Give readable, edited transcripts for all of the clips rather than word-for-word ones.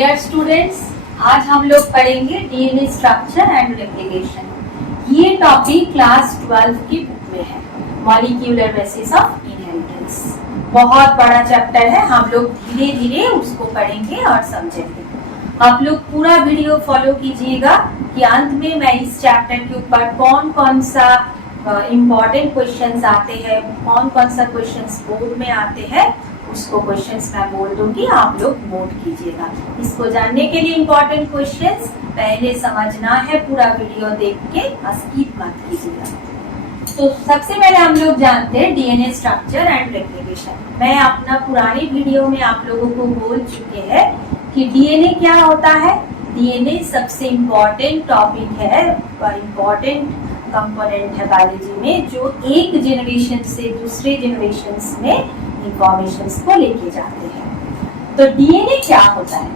Dear students, आज हम लोग पढ़ेंगे डीएनए स्ट्रक्चर एंड रेप्लिकेशन। ये टॉपिक क्लास 12 की बुक में है, मॉलिक्यूलर बेसिस ऑफ इनहेरिटेंस। बहुत बड़ा चैप्टर है, हम लोग धीरे धीरे उसको पढ़ेंगे और समझेंगे। आप लोग पूरा वीडियो फॉलो कीजिएगा कि अंत में मैं इस चैप्टर के ऊपर कौन कौन सा इम्पोर्टेंट क्वेश्चंस आते हैं, कौन कौन सा क्वेश्चंस बोर्ड में आते हैं, उसको क्वेश्चंस मैं बोल दूंगी, आप लोग नोट कीजिएगा। इसको जानने के लिए इम्पोर्टेंट क्वेश्चंस पहले समझना है, पूरा वीडियो देख के स्किप मत कीजिएगा। तो सबसे पहले हम लोग जानते हैं डीएनए स्ट्रक्चर एंड रेप्लिकेशन। मैं अपना पुरानी वीडियो में आप लोगों को बोल चुके हैं कि डीएनए क्या होता है। डीएनए सबसे इम्पोर्टेंट टॉपिक है, इम्पोर्टेंट कंपोनेंट है बायोलॉजी में, जो एक जनरेशन से दूसरे जनरेशन में इंफॉर्मेशंस को लेके जाते हैं। तो डीएनए क्या होता है?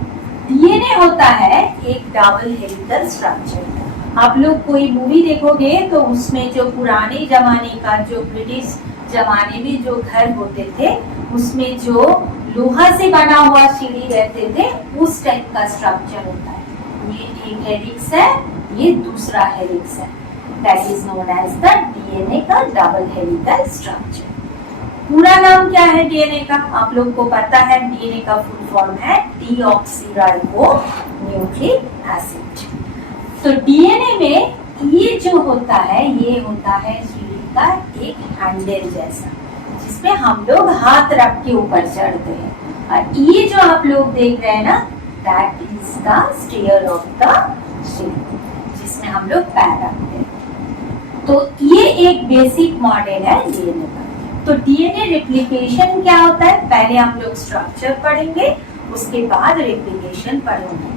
डीएनए होता है एक डबल हेलिकल स्ट्रक्चर। आप लोग कोई मूवी देखोगे तो उसमें जो पुराने जमाने का, जो ब्रिटिश जमाने में जो घर होते थे, उसमें जो लोहा से बना हुआ सीढ़ी रहते थे, उस टाइप का स्ट्रक्चर होता है। ये एक हेलिक्स है, ये दूसरा हेलिक्स है। That is known as the DNA का डबल हेलिकल स्ट्रक्चर। पूरा नाम क्या है डीएनए का? आप लोग को पता है, डीएनए का फुल फॉर्म है डीऑक्सीराइबो न्यूक्लिक एसिड। तो डीएनए में ये जो होता है, ये होता है सीढ़ी का एक हैंडल जैसा, जिसमें हम लोग हाथ रख के ऊपर चढ़ते हैं। और ये जो आप लोग देख रहे हैं ना, that is the stair of the सीढ़ी, जिसमें हम लोग पैर रखते हैं। तो ये एक बेसिक मॉडल है डीएनए का। तो डीएनए रेप्लिकेशन क्या होता है? पहले हम लोग स्ट्रक्चर पढ़ेंगे, उसके बाद रेप्लिकेशन पढ़ेंगे।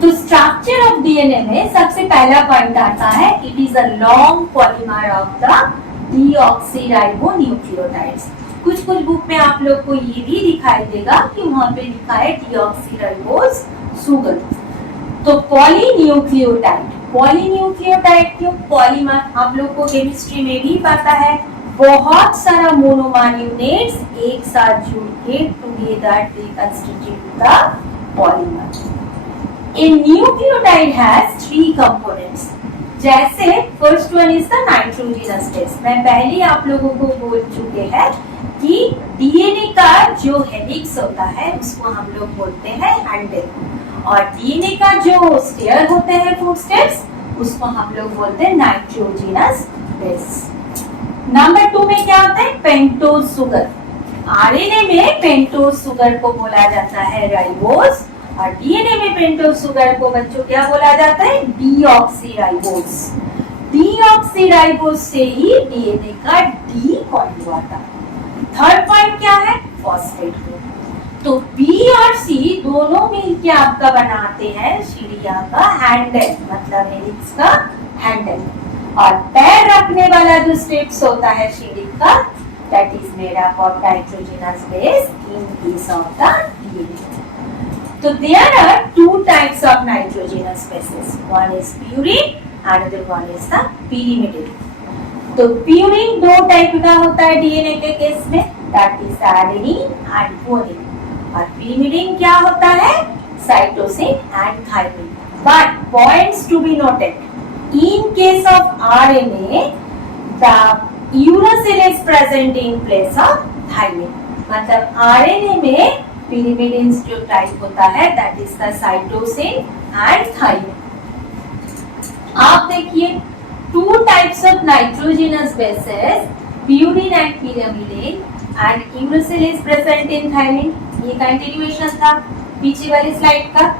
तो स्ट्रक्चर ऑफ डीएनए में सबसे पहला पॉइंट आता है, it is a long polymer of the deoxyribo nucleotides. कुछ बुक में आप लोग को ये भी दिखाई देगा कि वहां पे लिखा है डीऑक्सीराइबोस सुगर। तो पॉलीन्यूक्लियोटाइड, पॉलीन्यूक्लियोटाइड क्यों? पॉलीमर आप लोग को केमिस्ट्री में भी पता है, बहुत सारा मोनोमर यूनिट्स एक साथ जुड़ के together they constitute the polymer. A nucleotide has 3 components. जैसे first one is the nitrogenous base. मैं पहले आप लोगों को बोल चुके हैं कि डीएनए का जो हेलिक्स होता है उसको हम लोग बोलते हैं हैंडल, और डीएनए का जो स्टेयर होते हैं फुटस्टेप्स, उसको हम लोग बोलते हैं नाइट्रोजनस बेस। नंबर 2 में क्या होता है? Pentose sugar. आरएनए में पेंटोज सुगर को बोला जाता है राइबोस, और डीएनए में पेंटोज सुगर को बच्चों क्या बोला जाता है? डीऑक्सीराइबोस। डीऑक्सीराइबोस से ही डीएनए का डी फॉर्म हुआ था। थर्ड पॉइंट क्या है? Phosphate group. तो बी और सी दोनों मिलकर आपका बनाते हैं सीढ़िया का हैंडल, मतलब हेलिक्स का हैंडल। और पैर रखने वाला जो स्टेप्स होता है सीढ़ी का, that is made up of nitrogenous base in case of the DNA. तो there are 2 types of nitrogenous bases, one is purine, another one is the pyrimidine। तो प्यूरिन 2 टाइप का होता है डीएनए के केस में, that is adenine and guanine. और pyrimidine क्या होता है? Cytosine and thymine. But points to be noted, in case of RNA, the uracil is present in place of thymine। मतलब RNA में pyrimidine जो टाइप होता है, that is the cytosine and thymine। आप देखिए 2 types of nitrogenous bases, purine and pyrimidine, and uracil is present in thymine। ये continuation था पीछे वाली स्लाइड का।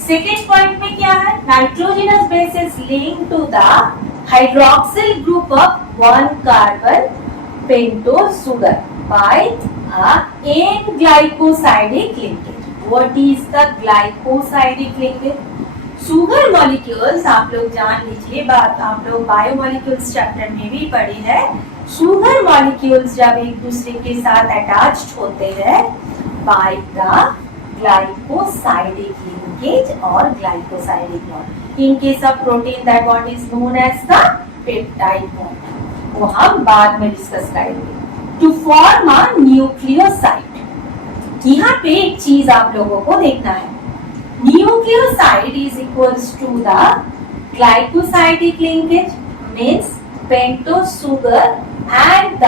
सेकेंड पॉइंट में क्या है? Nitrogenous base is linked to the hydroxyl group of 1 carbon pentose sugar by a an glycosidic linkage. What is the glycosidic linkage? Sugar molecules आप लोग जान लीजिए, बात आप लोग बायोमॉलिक्यूल्स चैप्टर में भी पढ़े हैं। सुगर मॉलिक्यूल्स जब एक दूसरे के साथ अटैच्ड होते हैं by the glycosidic linkage or glycosidic bond. In case of protein, that bond is known as the peptide bond. वो हम बाद में डिस्कस करेंगे। To form a nucleoside, यहाँ पे एक चीज आप लोगों को देखना है, nucleoside is equals to the glycosidic linkage, means pentose sugar and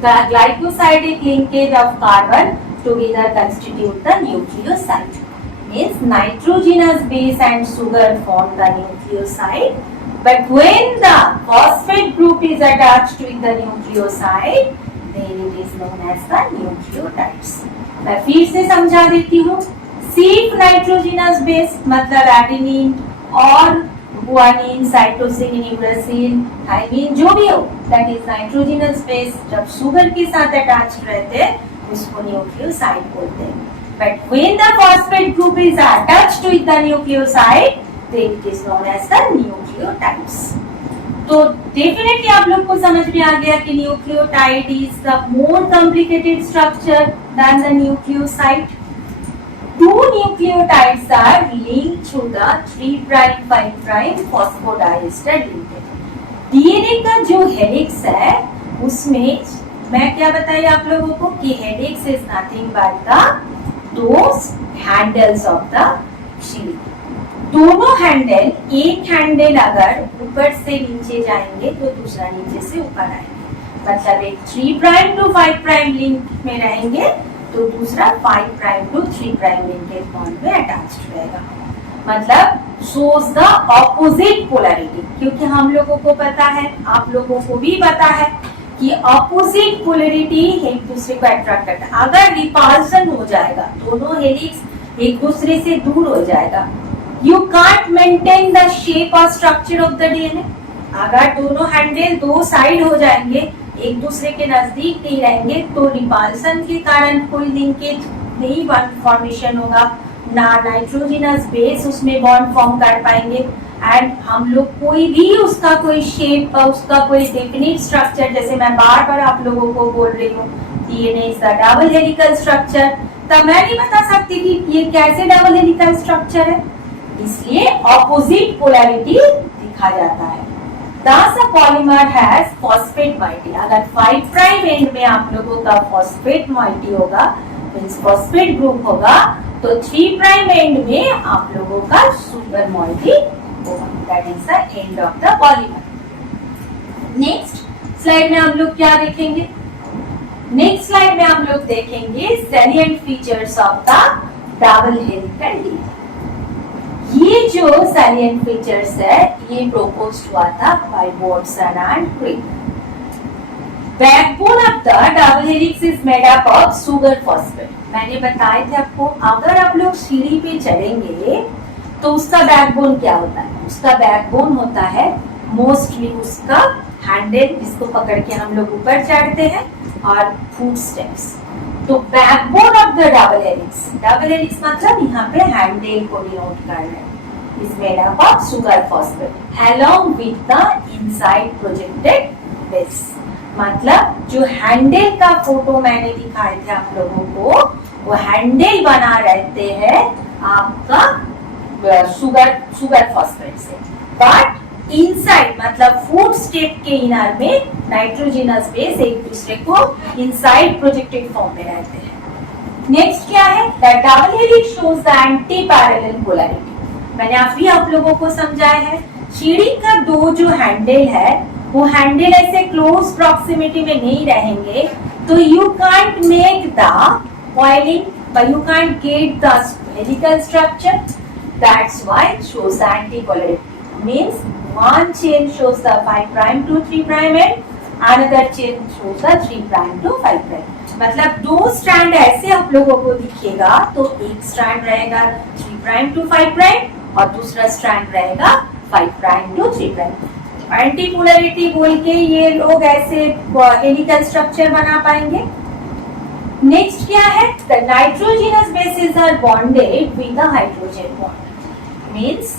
the glycosidic linkage of carbon together constitute the nucleoside. Means nitrogenous base and sugar form the nucleoside, but when the phosphate group is attached with the nucleoside, then it is known as the nucleotides. मैं फिर से समझा देती हूँ. सिर्फ nitrogenous base मतलब adenine और guanine, cytosine, uracil, thymine जो भी हो, दैट इज नाइट्रोजनस बेस. जब शुगर के साथ अटैच रहते हैं उसको न्यूक्लियोसाइड बोलते हैं. But when the phosphate group is attached with the nucleoside, then it is known as the nucleotides. तो डेफिनेटली आप लोग को समझ में आ गया कि nucleotide is the more complicated structure than the nucleoside. Two nucleotides are linked through the 3'-5' phosphodiester linkage. DNA का जो हेलिक्स है उसमें मैं क्या बताई आप लोगों को कि helix is nothing but the those handles of the sheet. दोनों हैंडल, एक हैंडल अगर ऊपर से नीचे जाएंगे तो दूसरा नीचे से ऊपर आएंगे. मतलब एक 3' to 5' लिंक में रहेंगे तो दूसरा 5' to 3' लिंकेज बॉन्ड में अटैच्ड रहेगा. मतलब shows the opposite polarity. क्योंकि हम लोगों को पता है, आप लोगों को भी पता है कि ऑपोजिट पोलैरिटी एक दूसरे को अट्रैक्ट करता है. अगर रिपल्सन हो जाएगा, दोनों हेलिक्स एक दूसरे से दूर हो जाएगा, you can't maintain the shape और स्ट्रक्चर ऑफ द डीएनए. अगर दोनों हैंडल दो साइड हो जाएंगे, एक दूसरे के नजदीक नहीं रहेंगे, तो रिपल्सन के कारण कोई लिंकेज नहीं फॉर्मेशन होगा, ना नाइट्रोजनस बेस उसमें बॉन्ड फॉर्म कर पाएंगे, एंड हम लोग कोई भी उसका कोई शेप, उसका कोई डेफिनिट स्ट्रक्चर, जैसे मैं बार बार आप लोगों को बोल रही हूँ DNA is the double helical structure, तब मैं नहीं बता सकती कि ये कैसे डबल हेलिकल स्ट्रक्चर है. इसलिए ऑपोजिट पोलैरिटी दिखा जाता है. Thus a polymer has phosphate moiety. अगर 5' एंड में आप लोगों का phosphate moiety होगा, मींस phosphate ग्रुप होगा, तो 3' एंड में आप लोगों का sugar moiety होगा. That is the end of the polymer. Next slide में हम लोग क्या देखेंगे? नेक्स्ट स्लाइड में हम लोग देखेंगे salient features of the double helical DNA. ये जो salient features है, ये proposed हुआ था by Watson and Crick. Backbone of the double helix is made up of sugar phosphate. मैंने बताए थे आपको, अगर आप लोग सीढ़ी पे चढ़ेंगे तो उसका बैकबोन क्या होता है? उसका बैकबोन होता है मोस्टली उसका हैंडल, जिसको पकड़ के हम लोग ऊपर चढ़ते हैं, और फुट स्टेप्स. तो backbone of the double helix मतलब यहाँ पे हैंडल को डिनोट कर रहे हैं, is made up of sugar phosphate along with the inside projected base. मतलब जो हैंडल का फोटो मैंने दिखाए थे आप लोगों को, वो हैंडल बना रहते हैं आपका सुगर फॉस्फेट से, बट इनसाइड मतलब फूड स्टेप के इनर में नाइट्रोजनस बेस एक दूसरे को इनसाइड प्रोजेक्टेड फॉर्म में रहते हैं. नेक्स्ट क्या है? The double helix shows the anti parallel polarity. मैंने अभी आप लोगों को समझाया है, सीढ़ी का दो जो हैंडल है, वो हैंडल ऐसे क्लोज प्रॉक्सिमिटी में नहीं रहेंगे, तो you can't make the coiling, but you can't get the helical structure. That's why it shows the antipolarity. Means one chain shows the 5' to 3' and another chain shows the 3' to 5'. मतलब दो strand ऐसे आप लोगों को दिखेगा, तो एक strand रहेगा 3' to 5' और दूसरा स्ट्रैंड रहेगा 5' to 3'. एंटीपोलैरिटी बोल के ये लोग ऐसे हेलिकल स्ट्रक्चर बना पाएंगे. नेक्स्ट क्या है? The nitrogenous bases are bonded with the hydrogen bond. Means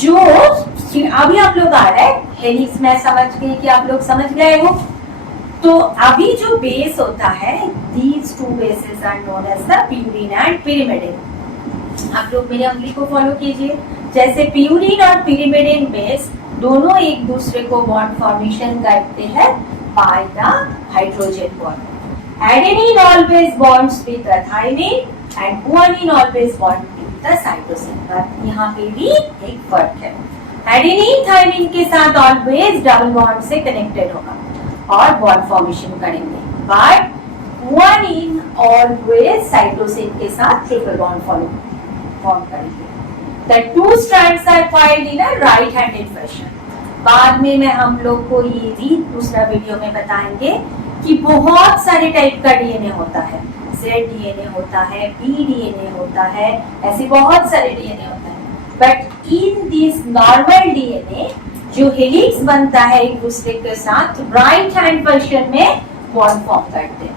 जो अभी आप लोग आ रहा है हेलिक्स में, समझ गए कि आप लोग समझ गए हो. तो अभी जो बेस होता है, these two bases are known as the purine and pyrimidine. आप लोग मेरी उंगली को फॉलो कीजिए. जैसे प्यूरिन और पिरिमिडिन बेस दोनों एक दूसरे को बॉन्ड फॉर्मेशन करते हैं by the hydrogen bond. Adenine always bonds with the thymine and guanine always bond with the cytosine. पर यहाँ पे भी एक फर्क है, एडेनिन थायमिन के साथ ऑलवेज डबल बॉन्ड से कनेक्टेड होगा और बॉन्ड फॉर्मेशन करेंगे, बट गुआनिन ऑलवेज साइटोसिन के साथ ट्रिपल बॉन्ड फॉर्म करेंगे. The two strands are filed in a right-handed fashion. बाद में मैं हम लोग को ये भी दूसरा वीडियो में बताएंगे कि बहुत सारे टाइप का डीएनए होता है. Z डीएनए होता है, B डीएनए होता है, ऐसे बहुत सारे डीएनए होता है. But in this normal DNA जो हेलिक्स बनता है एक दूसरे के साथ राइट हैंड फैशन में बॉन्ड फॉर्म करते हैं.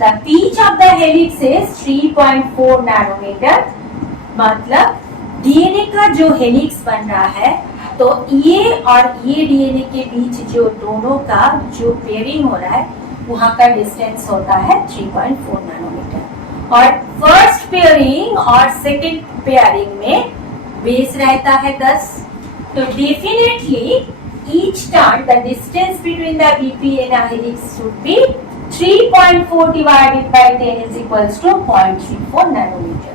The pitch of the helix is 3.4 nanometre. मतलब डीएनए का जो हेलिक्स बन रहा है तो ये और ये डीएनए के बीच जो दोनों का जो पेयरिंग हो रहा है वहां का डिस्टेंस होता है 3.4 नैनोमीटर. और फर्स्ट पेयरिंग और सेकंड पेयरिंग में बेस रहता है 10. तो definitely each turn the distance between the BP and a helix should be 3.4 divided by 10 is equals to 0.34 nanometer.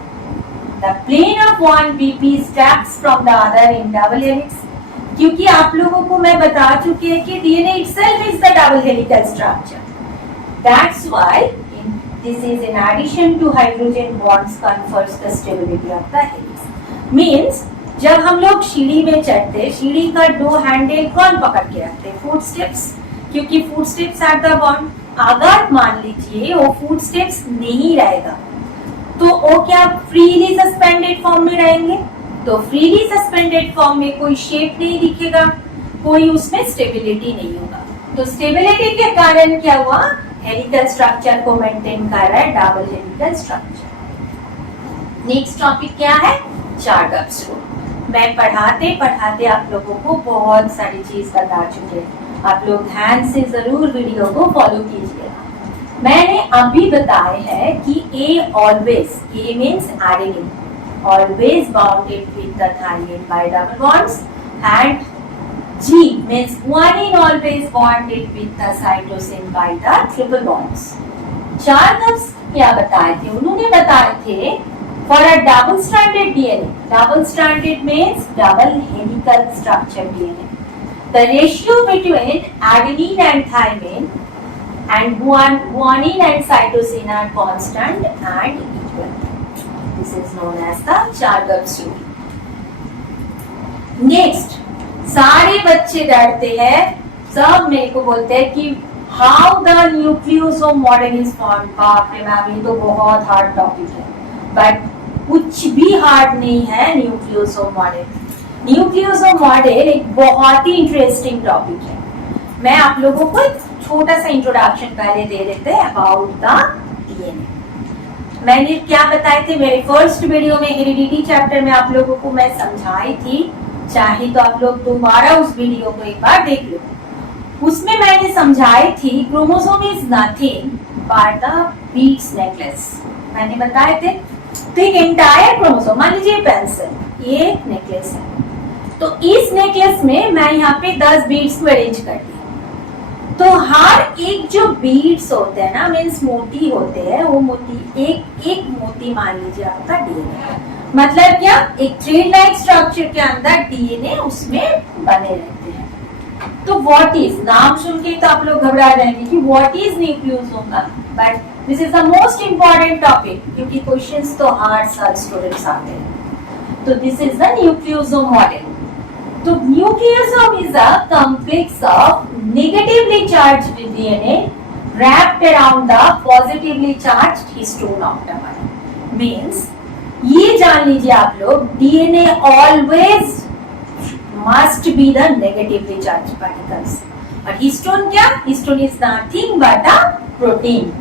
The plane of one BP steps from the other in double helix. क्योंकि आप लोगों को मैं बता चुकी है कि DNA itself is the double helical structure. That's why this is in addition to hydrogen bonds confers the stability of the helix. Means जब हम लोग सीढ़ी में चढ़ते, सीढ़ी का दो हैंडल कौन पकड़ के रखते? फुट स्टेप्स, क्योंकि footsteps are the bond. अगर मान लीजिए वो फुट स्टेप्स नहीं रहेगा तो वो क्या फ्रीली सस्पेंडेड फॉर्म में रहेंगे? तो फ्रीली सस्पेंडेड फॉर्म में कोई शेप नहीं दिखेगा, कोई उसमें स्टेबिलिटी नहीं होगा. तो स्टेबिलिटी के कारण क्या हुआ? हेलिकल स्ट्रक्चर को मेंटेन कर रहा है double helical structure. Next topic क्या है? चार्गप्स रूल. मैं पढ़ाते पढ़ाते आप लोगों को बहुत सारी चीज बता चुके हैं. आप लोग ध्यान से जरूर वीडियो को फॉलो कीजिएगा. मैंने अभी बताया है कि A always, A means adenine, always bounded with the thymine by double bonds, and G means guanine always bonded with the cytosine by the triple bonds. चार्गप्स क्या बताए थे? उन्होंने बताए थे for a double stranded DNA, double stranded means double helical structure DNA. The ratio between adenine and thymine and guanine and cytosine are constant and equal. This is known as the Chargaff's rule. Next, सारे बच्चे डरते हैं, सब मेरे को बोलते हैं कि how the nucleosome model is formed. बाप रे मैम, ये तो बहुत हार्ड टॉपिक है. बट कुछ भी हार्ड नहीं है न्यूक्लियोसोम मॉडल. न्यूक्लियोसोम मॉडल एक बहुत ही इंटरेस्टिंग टॉपिक है. मैं आप लोगों को एक छोटा सा इंट्रोडक्शन पहले दे देते हैं अबाउट द डीएनए. मैंने क्या बताए थे मेरे फर्स्ट वीडियो में? हेरिडिटी चैप्टर में आप लोगों को मैं समझाई थी, चाहे तो आप लोग दोबारा उस वीडियो को एक बार देख लो. उसमें मैंने समझाई थी chromosome is nothing but the beads necklace. मैंने बताए थे तो एक एंटायर क्रोमोसोम, मान लीजिए पेंसिल, ये नेकलेस है. तो इस नेकलेस में मैं यहाँ पे 10 बीड्स को अरेंज कर दी. तो हर एक जो बीड्स होते हैं ना, मीन्स मोती होते हैं, वो मोती एक एक मोती मान लीजिए आपका डीएनए. मतलब क्या? एक थ्रेड लाइक स्ट्रक्चर के अंदर डीएनए उसमें बने रहते हैं. तो व्हाट इज, नाम सुन के तो आप लोग घबरा जाएंगे कि व्हाट इज न्यूक्लियोसोम का. But this is the most important topic, क्योंकि क्वेश्चंस तो हर साल स्टूडेंट्स आते हैं. तो this is the nucleosome model. तो nucleosome is a complex of negatively charged DNA wrapped around the positively charged histone octamer. Means ये जान लीजिए आप लोग, DNA always must be the negatively charged particles. और हिस्टोन क्या? Histone is nothing but a protein.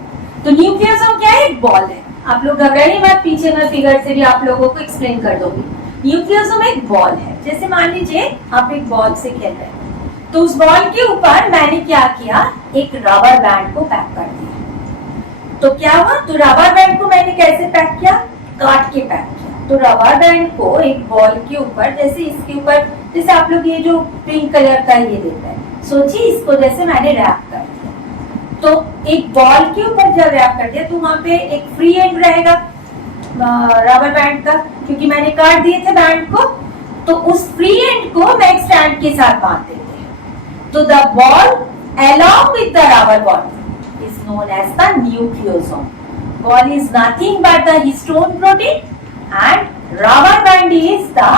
तो nucleosome क्या है? एक बॉल है. आप लोग घबराइए मत, पीछे मैं फिगर से भी आप लोगों को एक्सप्लेन कर दूंगी. न्यूक्लियोसोम एक बॉल है. जैसे मान लीजिए आप एक बॉल से खेल रहे हैं, तो उस बॉल के ऊपर मैंने क्या किया? एक रबर बैंड को पैक कर दिया. तो क्या हुआ? तो रबर बैंड को मैंने कैसे पैक किया? काट के पैक किया. तो रबर बैंड को एक बॉल के ऊपर, जैसे इसके ऊपर, जैसे आप लोग ये जो पिंक कलर का ये देता है, सोचिए इसको जैसे मैंने रैप कर दिया. तो एक बॉल के ऊपर जब रैप कर दिया तो वहां पे एक फ्री एंड रहेगा. रबर बैंड का, क्योंकि मैंने काट दिए थे बैंड को, तो उस फ्री एंड को मैं एक स्ट्रैंड के साथ बांध देते हैं। तो the ball along with the rubber bond is known as the nucleosome. Ball is nothing but the histone protein and rubber band is the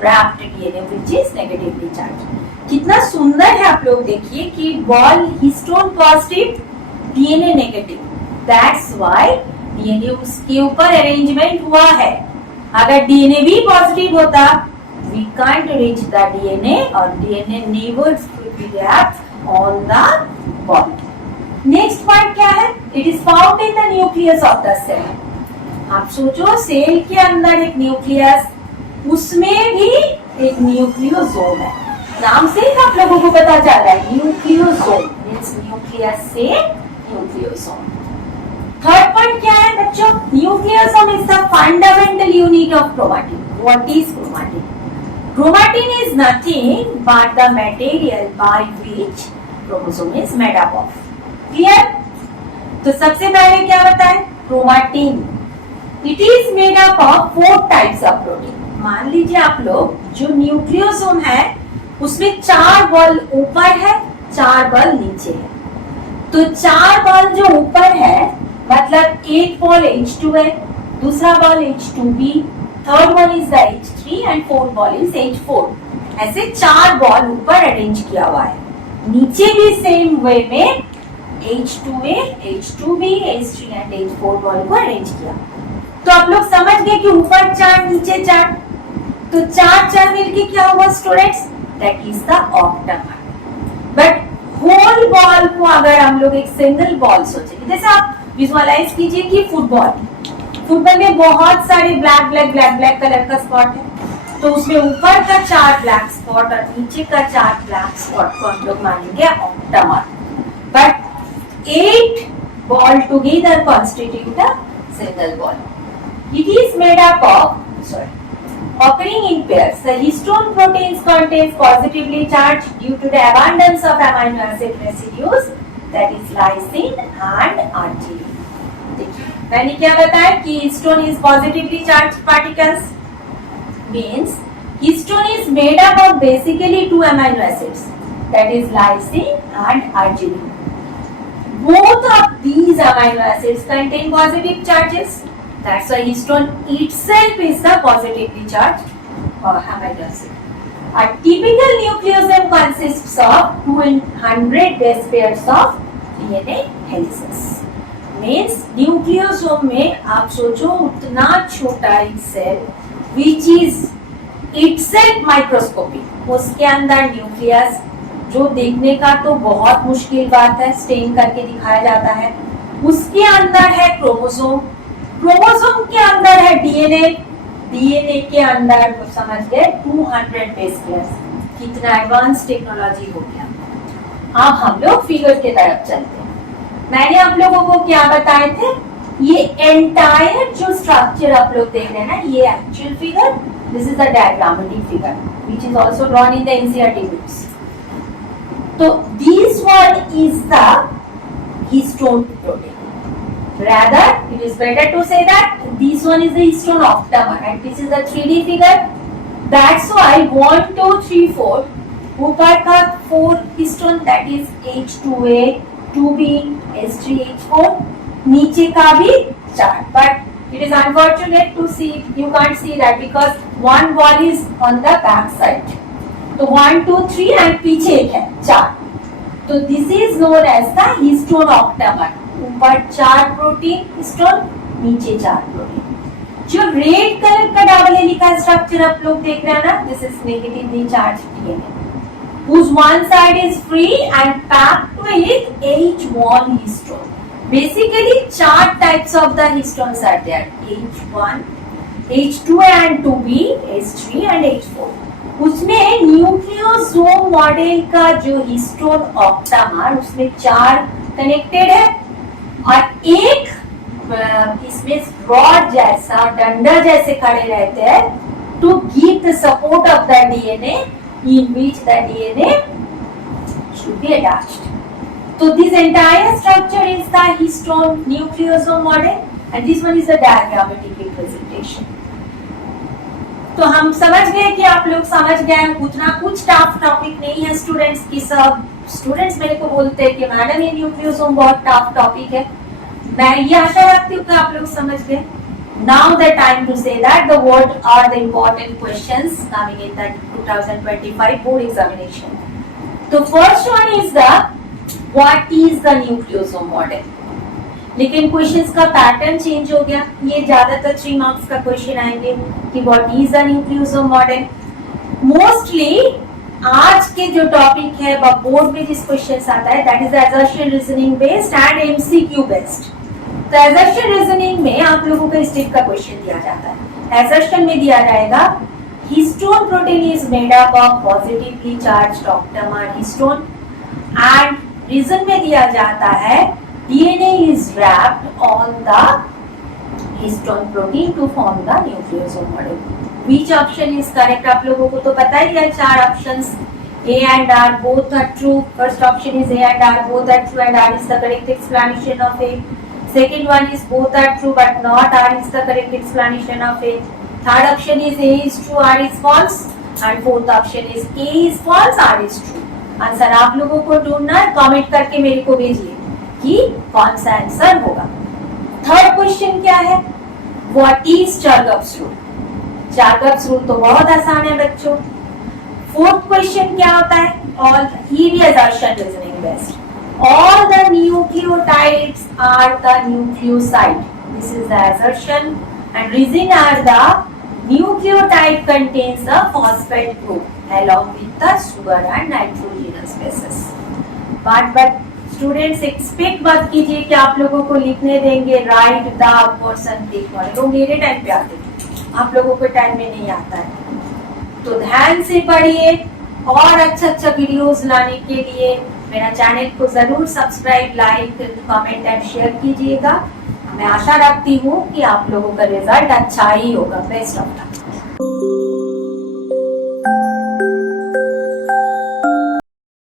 wrapped DNA which is negatively charged. कितना सुंदर है, आप लोग देखिए कि ball histone positive, DNA negative, that's why DNA उसके ऊपर arrangement हुआ है। अगर डीएनए भी पॉजिटिव होता, we can't reach the DNA or DNA never would be wrapped on the bond. Next point क्या है? It is found in the nucleus of the cell. आप सोचो सेल के अंदर एक न्यूक्लियस, उसमें भी एक न्यूक्लियोसोम है। नाम से ही आप लोगों को पता चल रहा है न्यूक्लियोसोम मींस न्यूक्लियस से न्यूक्लियोसोम। थर्ड पॉइंट क्या है बच्चों? Nucleosome is the fundamental unit of chromatin. What is chromatin? Chromatin is nothing but the material by which chromosome is made up of. Clear? तो सबसे पहले क्या बताएं? Chromatin. It is made up of 4 types of protein. मान लीजिए आप लोग जो न्यूक्लियोसोम है उसमें 4 बॉल ऊपर है, 4 बॉल नीचे है। तो 4 बॉल जो ऊपर है मतलब एक बॉल H2 है, दूसरा ball H2B, third one is the H3 and fourth ball is H4। ऐसे 4 बॉल ऊपर अरेंज किया हुआ है। नीचे भी सेम वे में H2A, H2B, H3 and H4 ball को अरेंज किया। तो आप लोग समझ गए कि ऊपर 4 नीचे 4, तो 4 मिलके क्या हुआ students? That is the octamer. But whole ball को अगर हम लोग एक सिंगल बॉल सोचेंगे, जैसे आप विजुअलाइज कीजिए कि फुटबॉल में बहुत सारे ब्लैक कलर का स्पॉट है, तो उसमें ऊपर का 4 ब्लैक स्पॉट और नीचे का 4 ब्लैक स्पॉट को हम लोग मानेंगे octamer. But 8 ball together constitute a single ball. It is made up of occurring in pairs. The histone proteins contains positively charged due to the abundance of amino acid residues, that is lysine and arginine. मैंने क्या बताया कि histone is positively charged particles, means histone is made up of basically 2 amino acids, that is lysine and arginine. Both of these amino acids contain positive charges. That's why histone itself is the positively charged amino acid. A typical nucleosome consists of 200 base pairs of DNA helices. Means nucleosome में आप सोचो उतना छोटा एक cell which is itself microscopic, उसके अंदर nucleus जो देखने का तो बहुत मुश्किल बात है, स्टेन करके दिखाया जाता है। उसके अंदर है क्रोमोसोम, क्रोमोसोम के अंदर है डीएनए, डीएनए के अंदर तो समझ गए 200 बेस पेयर्स। कितना एडवांस टेक्नोलॉजी हो गया। अब हम लोग फिगर के तरफ चलते हैं। मैंने आप लोगों को क्या बताए थे, ये एंटायर जो स्ट्रक्चर आप लोग देख रहे हैं ना, ये actual figure, this is the diagrammatic figure which is also drawn in the NCERT books. तो this one is the histone protein. Rather, it is better to say that this one is the histone octamer and this is the 3D figure. That's why 1, 2, 3, 4 ऊपर का 4 histone that is H2A, 2B, H3, H4, नीचे का भी 4. But it is unfortunate to see, you can't see that because one wall is on the back side. तो 1, 2, 3 and पीछे एक है 4. तो this is known as the histone octamer. ऊपर 4 protein histone, नीचे 4 प्रोटीन। जो रेड कलर का double helical structure आप लोग देख रहे हैं ना, this is negatively charged DNA whose one side is free and packed with H1 histone. Basically 4 types of the histones are there, H1, H2 and 2B, H3 and H4. उसमें nucleosome model का जो histone octamer उसमें 4 connected है और एक इसमें rod जैसा डंडा जैसे खड़े रहते हैं to give the support of the DNA in which the DNA should be attached. तो this entire structure is the histone nucleosome model and this one is the diagrammatic representation. तो हम समझ गए कि आप लोग समझ गए, उतना कुछ टफ टॉपिक नहीं है स्टूडेंट्स की। सब स्टूडेंट्स मेरे को बोलते हैं कि मैडम ये न्यूक्लियोसोम बहुत टफ टॉपिक है। मैं ये आशा रखती हूँ कि आप लोग समझ गए। Now the time to say that the what are the important questions coming in the 2025 board examination. So first one is the what is the nucleosome model. लेकिन क्वेश्चंस का पैटर्न चेंज हो गया। ये ज्यादातर 3 मार्क्स का question आएंगे कि what is the nucleosome model. Mostly आज के जो टॉपिक है बोर्ड में जिस क्वेश्चंस आता है that is assertion reasoning based and MCQ based. तो असर्शन रीजनिंग में आप लोगों को इस टाइप का क्वेश्चन दिया जाता है। असर्शन में दिया जाएगा histone protein is made up of positively charged octamer histone, and reason में दिया जाता है DNA is wrapped on the histone protein to form the nucleosome model. Which option is correct? आप लोगों को तो पता ही है 4 options A and R both are true. First option is A and R both are true and R is the correct explanation of A. Second one is both are true but not R is the correct explanation of A. Third option is A is true, R is false, and fourth option is A is false, R is true. Answer आप लोगों को ढूंढना है, comment करके मेरे को भेजिए कि कौन सा आंसर होगा। थर्ड क्वेश्चन क्या है? What is Chargaff's rule? Chargaff's rule तो बहुत आसान है बच्चों। फोर्थ क्वेश्चन क्या होता है? ऑल ये भी assertion reasoning based. All the nucleotides are the nucleoside, this is the assertion, and reason are the nucleotide contains a phosphate group along with the sugar and nitrogenous bases. But students expect मत कीजिए कि आप लोगों को लिखने देंगे right the percentage model. वो मेरे टाइम पे आते थे, आप लोगों को टाइम में नहीं आता है। तो ध्यान से पढ़िए और अच्छा वीडियोस लाने के लिए मेरा चैनल को जरूर subscribe, like, comment and share कीजिएगा। मैं आशा रखती हूँ कि आप लोगों का रिजल्ट अच्छा ही होगा। Best of luck.